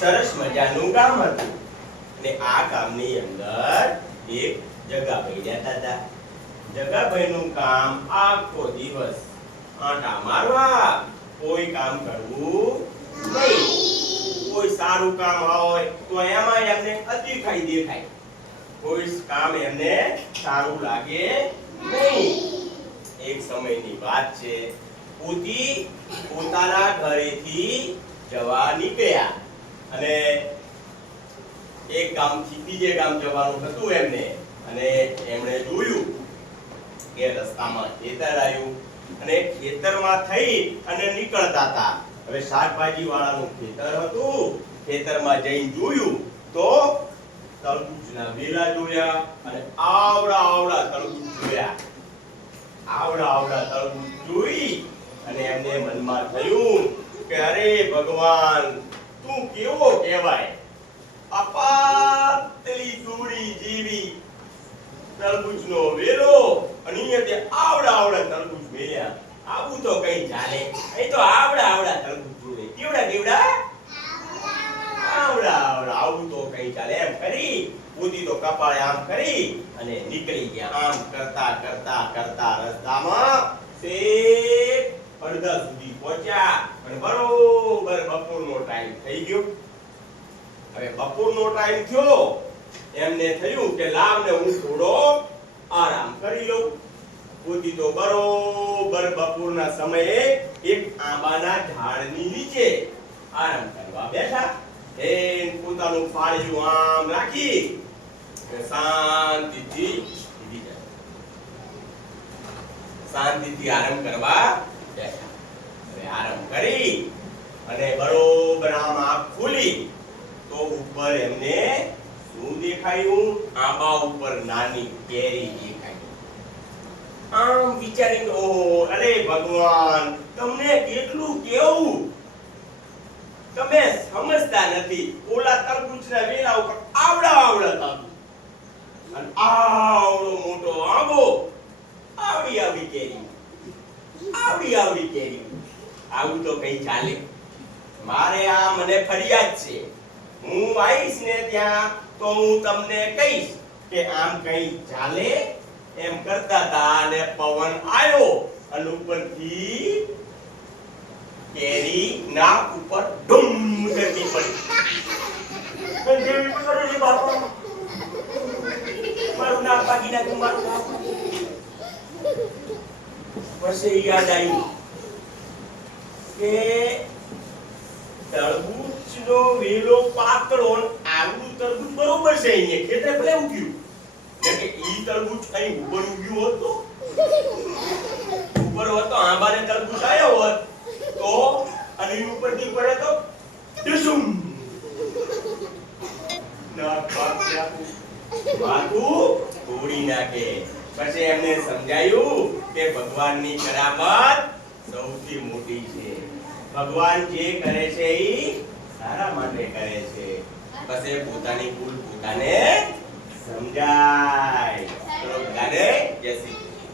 સરસ મજાનું ગામ હતું. અને આ ગામની અંદર એક જગાભાઈ રહેતા હતા. જગાભાઈનું કામ આખો દિવસ આટા મારવા. કોઈ કામ કરવું નહીં. કોઈ સારું કામ હોય તો એમાં એમને અતિખાઈ દેખાય. કોઈ કામ એમને સારું લાગે નહીં. એક સમયની વાત છે, પોતી પોતાના ઘરેથી જવા નીકળ્યા. અને એક ગામથી બીજે ગામ જવાનું હતું એમને. અને એમણે જોયું કે રસ્તામાં ખેતર આવ્યું અને ખેતરમાં થઈ અને નીકળતા હતા. હવે શાકભાજી વાળાનું ખેતર હતું. ખેતરમાં જઈને જોયું તો તરબૂચના વેલા જોયા અને આવડા આવડા તરબૂચ જોયા. આવડા આવડા તરબૂચ જોઈ અને એમને મનમાં થયું કે અરે ભગવાન તું કેવો કહેવાય? અપાતલી દૂડી જીવી તરબૂચનો વેલો અહીંયા તે આવડા આવડા તરબૂચ મેલ્યા આવું તો કઈ ચાલે. એ તો આવડા આવડા તરબૂચ જોવે કેવડા કેવડા? આવડા આવડા. આવું તો કઈ ચાલે એમ કરી. બુદ્ધિ તો કપાળે આમ કરી અને નીકળી ગયા. આમ કરતા કરતા કરતા રસ્તામાં સે અડધા સુધી પહોંચ્યા. અને બરોબર બપોરનો ટાઈમ થઈ ગયો. હવે બપોરનો ટાઈમ થયો. એમને થયું કે લાવ હું થોડો આરામ કરી લઉં. બુદ્ધિ તો બરોબર બપોરના સમયે એક આંબાના ઝાડની નીચે આરામ કરવા બેઠા. એ પોતાનું ફાળિયું આમ રાખી શાંતિથી. શાંતિથી આરામ કરવા બેઠા. આરામ કરી અને બરોબર ઉપર એમને શું દેખાયું? આંબા ઉપર નાની કેરી દેખાઈ. આમ વિચારીને, ઓહો, અરે ભગવાન, તમને કેટલું કેવું? તમે સમજતા નથી. ઓલા તરબૂચના વેલા ઉપર આવડા આવડા તરબૂચ અને આવડો મોટો આંબો, આવડી આવડી કેરી, આવડી આવડી કેરી. આવું તો કઈ ચાલે. મારે આ મને ફરિયાદ છે. હું આવીશ ને ત્યાં તો હું તમને કહીશ કે આમ કઈ ચાલે? એમ કરતા હતા અને પવન આવ્યો અને ઉપરથી કેરી ના ઉપર ડુમ કરતી પડી. અને જેવી પડી, "અરે મારું નાક ભાગી નાખ્યું, પછી યાદ આવ્યું કે તરબૂચનો વેલો પાતળો આવું તરબૂચ બરોબર છે અહીંયા. ખેતરે ભલે ઉગ્યું. એટલે કે ઈ તરબૂચ અહીં ઉપર ઉગ્યું હોત તો? ઉપર હોત તો આંબાને તરબૂચ આવ્યો હોત. તો? અને ઉપરથી પડે તો? ડિસુમ ના. માથું તોડી નાખે. પછી એમને સમજાયું કે ભગવાનની કરામત સૌથી મોટી છે. ભગવાન જે કરે છે એ સારા માટે કરે છે. પછી પોતાની ભૂલ પોતાને સમજાય. તો બધાને જય શ્રી